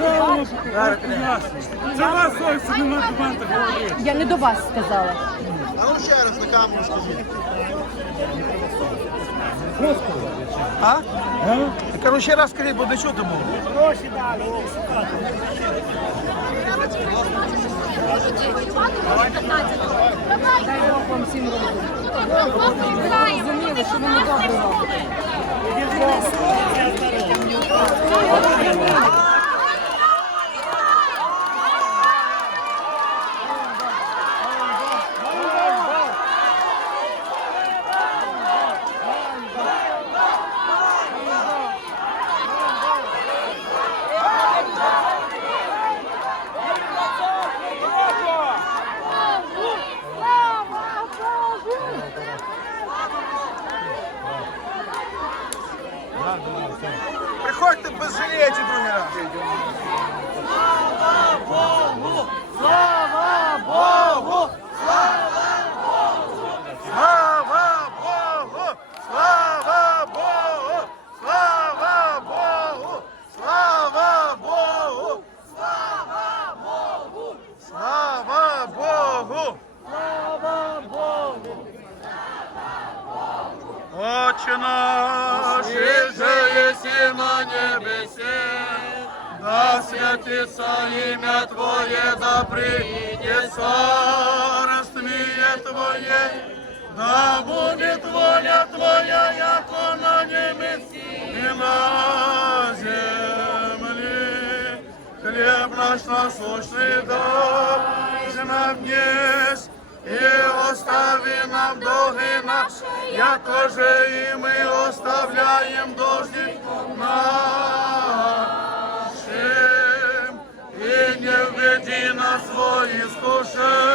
Що ви можете пояснити? Це вас совісті нема документа говорити. Я не до вас сказала. А ну ще раз на камеру скажіть. А? Ще раз скажіть, бо не чути було. Дай Бог вам всім розуму. Розуміли, що ви не добре робите. Жилеті другий раз. Слава Богу! Слава Богу! Слава Богу! Слава Богу! Слава Богу! Слава Богу! Отче наш, же еси на небесе, да святится имя Твое, да придет царствие Твое, да будет воля Твоя, яко на небесе и на земле. Хлеб наш насущный дай нам днесь, і остави нам долги наші, якоже і ми оставляємо должник нашим, і не введи нас свої скушення.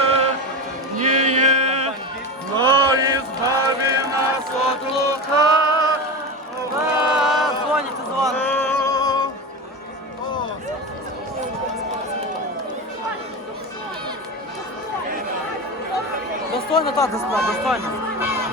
Достойно так, господа, достойно.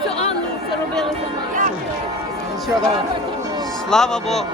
що ангелці робили за нас. Слава Богу. Слава Богу.